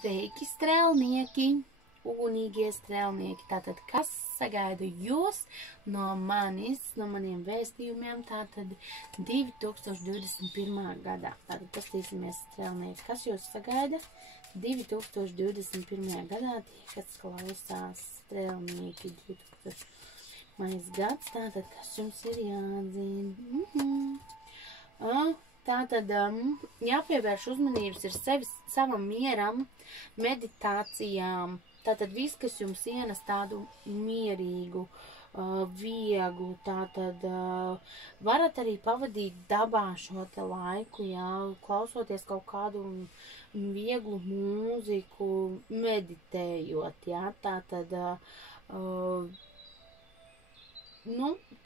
Sveiki, strēlnieki, ugunīgie strēlnieki. Tātad, kas sagaida jūs no maniem vēstījumiem, tātad 2021. gadā. Tātad, pastīsimies, strēlnieki, kas jūs sagaida 2021. gadā, tie, kas klausās strēlnieki 2001. gads, tātad, kas jums ir jāzina? Tātad jāpievērš uzmanības ir savam mieram, meditācijām. Tātad viss, kas jums ienes tādu mierīgu, vieglu, tātad varat arī pavadīt dabā šo te laiku, jā, klausoties kaut kādu vieglu mūziku, meditējot, jā, tātad,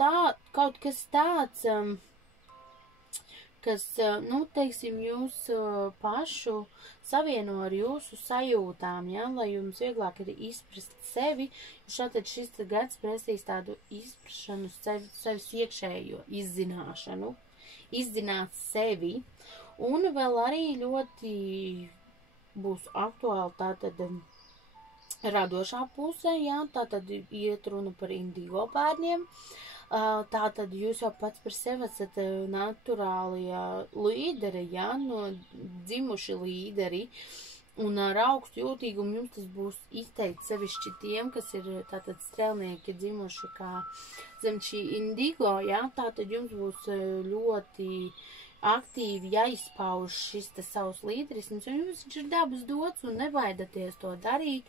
tā kaut kas tāds, kas, teiksim, jūs pašu savieno ar jūsu sajūtām, ja, lai jums vieglāk ir izprast sevi, jo šātad šis gads prasīs tādu izprašanu, sevis iekšējo izzināšanu, izzināt sevi, un vēl arī ļoti būs aktuāli tātad radošā pusē, ja, tātad iet runa par indigo bērniem. Tātad jūs jau pats par sevi esat naturāli līderi, ja, dzimuši līderi, un ar augstu jūtīgumu jums tas būs izteikti sevišķi tiem, kas ir tātad strēlnieki dzimuši kā zem šī indigo, ja, tātad jums būs ļoti aktīvi jāizpauž šis te savs līderisms, un jums ir dabas dots un nebaidaties to darīt,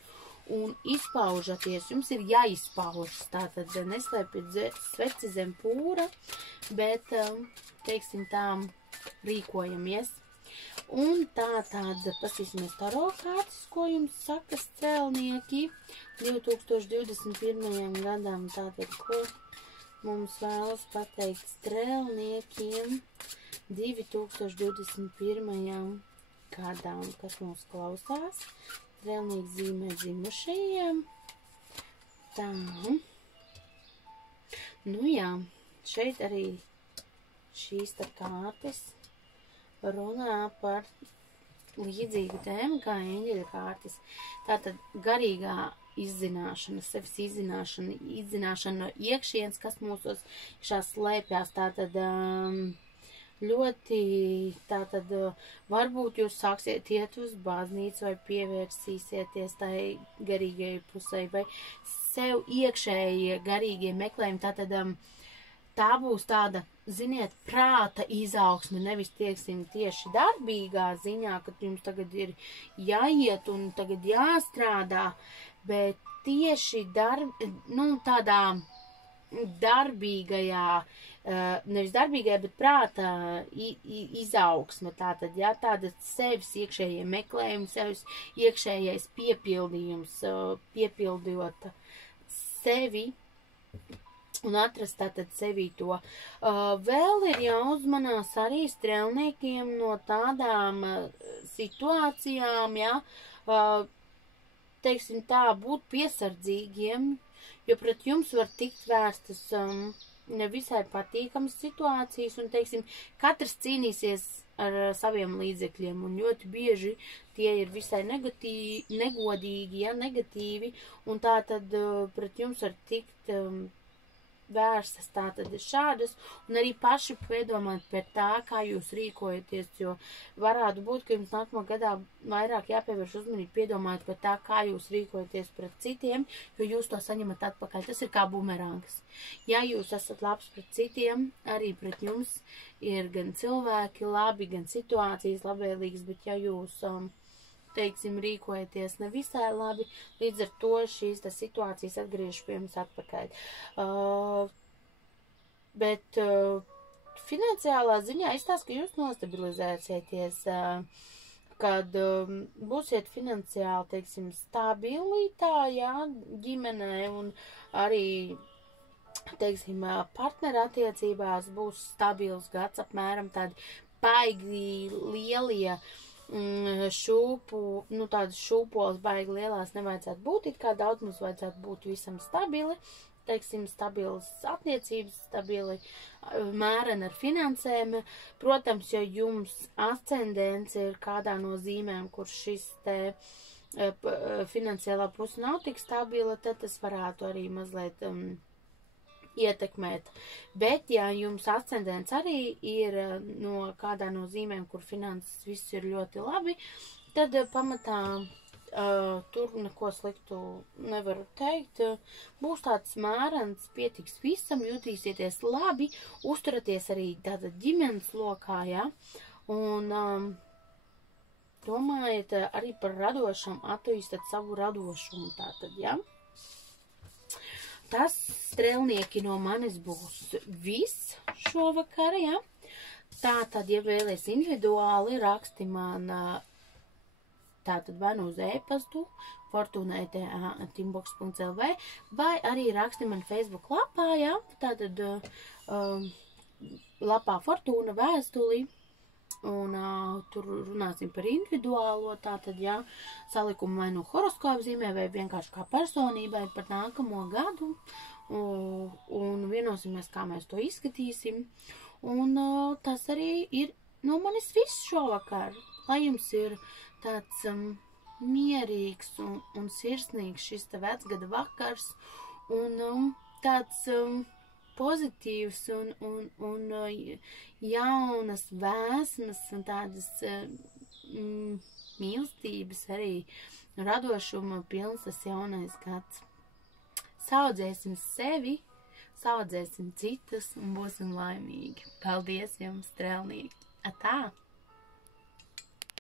un izpaužaties, jums ir jāizpaužas, tātad neslēpiet sveci zem pūra, bet, teiksim tā, rīkojamies. Un tātad, pasīsimies taro kārtas, ko jums saka strēlnieki 2021. gadam, tātad, ko mums vēlas pateikt strēlniekiem 2021. gadam, kas mums klausās. Strēlnieki zīmē dzimušajiem. Tā. Jā, šeit arī šīs kārtas runā par līdzīgu tēmu kā eņģeļa kārtas. Tātad garīgā izzināšana, sevis izzināšana no iekšienes, kas mūsos iekšā slēpjās. Tātad ļoti, tātad varbūt jūs sāksiet iet uz baznīcu vai pievērsīsieties tai garīgajai pusē vai sev iekšējie garīgie meklējumi. Tātad tā būs tāda, ziniet, prāta izaugsme, nevis, tieksim, tieši darbīgā ziņā, kad jums tagad ir jāiet un tagad jāstrādā, bet tieši tādā darbīgajā, nevis darbīgajā, bet prāta izaugsme, tātad, jā, tāda sevis iekšējie meklējumi, sevis iekšējais piepildījums, piepildot sevi un atrast tātad sevi to. Vēl ir jāuzmanās arī strēlniekiem no tādām situācijām, jā, teiksim tā, būt piesardzīgiem, jo pret jums var tikt vērstas nevisai patīkamas situācijas, un, teiksim, katrs cīnīsies ar saviem līdzekļiem, un ļoti bieži tie ir visai negodīgi, ja, negatīvi, un tā tad pret jums var tikt vērstas tātad šādas, un arī paši piedomāt par tā, kā jūs rīkojaties, jo varētu būt, ka jums nākamā gadā vairāk jāpievērš uzmanību piedomāt par tā, kā jūs rīkojaties pret citiem, jo jūs to saņemat atpakaļ. Tas ir kā bumerangs. Ja jūs esat labs pret citiem, arī pret jums ir gan cilvēki labi, gan situācijas labvēlīgas, bet ja jūs teiksim, rīkojaties nevisai labi, līdz ar to šīs situācijas atgriež pie jums atpakaļ. Bet finansiālā ziņā izstāsta, ka jūs nostabilizēsieties, kad būsiet finansiāli, teiksim, stabili tā, jā, ģimenē, un arī, teiksim, partnerattiecībās būs stabils gads, apmēram tādi baigi lielie tādas šūpoles baigi lielās nevajadzētu būt, it kā daudz mums vajadzētu būt visam stabili, teiksim, stabilas attiecības, stabili mēreni ar finansēm. Protams, ja jums ascendents ir kādā no zīmēm, kur šis te finansiālā puse nav tik stabila, tad tas varētu arī mazliet ietekmēt. Bet, ja jums ascendents arī ir no kādā no zīmēm, kur finanses viss ir ļoti labi, tad pamatā tur neko sliktu nevaru teikt. Būs tāds mērens, pietiks visam, jutīsieties labi, uzturaties arī tāda ģimenes lokā, ja? Un domājiet arī par radošam, attīstat savu radošumu tātad, ja? Tas, strēlnieki, no manis būs viss šovakar, ja? Tātad, ja vēlies individuāli, raksti man tātad vai nu uz e-pastu fortuna@inbox.lv vai arī raksti man Facebook lapā, ja? Tātad lapā Fortuna vēstuli. Un tur runāsim par individuālo, tātad, ja, salikumu vai nu horoskopu zīmē, vai vienkārši kā personībai par nākamo gadu, un vienosimies, kā mēs to izskatīsim. Un tas arī ir no manis viss šovakar, lai jums ir tāds mierīgs un sirsnīgs šis te vecgada vakars, un tāds pozitīvs un jaunas vēsmas un tādas mīlestības arī radošuma pilns tas jaunais gads. Saudzēsim sevi, saudzēsim citus un būsim laimīgi. Paldies jums, strēlnieki! Atā!